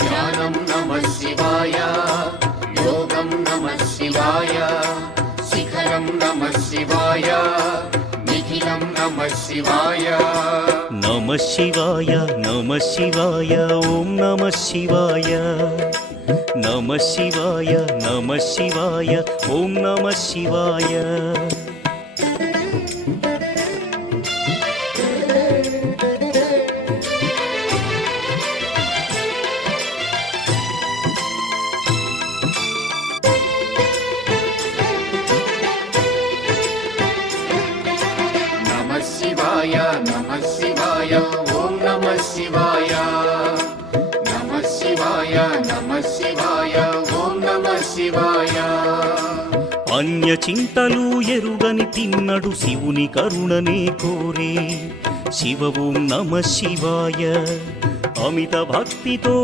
ధ్యానం నమః శివాయ, యోగం నమః శివాయ, శిఖరం నమః శివాయ, నిఖిలం నమః శివాయ. నమః శివాయ నమః శివాయ ఓం నమః శివాయ. నమః శివాయ నమః శివాయ ఓం నమః శివాయ. నమః శివాయ నమః శివాయ ఓం నమః శివాయ. నమః శివాయ నమః శివాయ ఓం నమః శివాయ. అన్య చింతలు ఎరుగని తిన్నడు శివుని కరుణనే కోరే. శివ ఓం నమః శివాయ. అమిత భక్తితో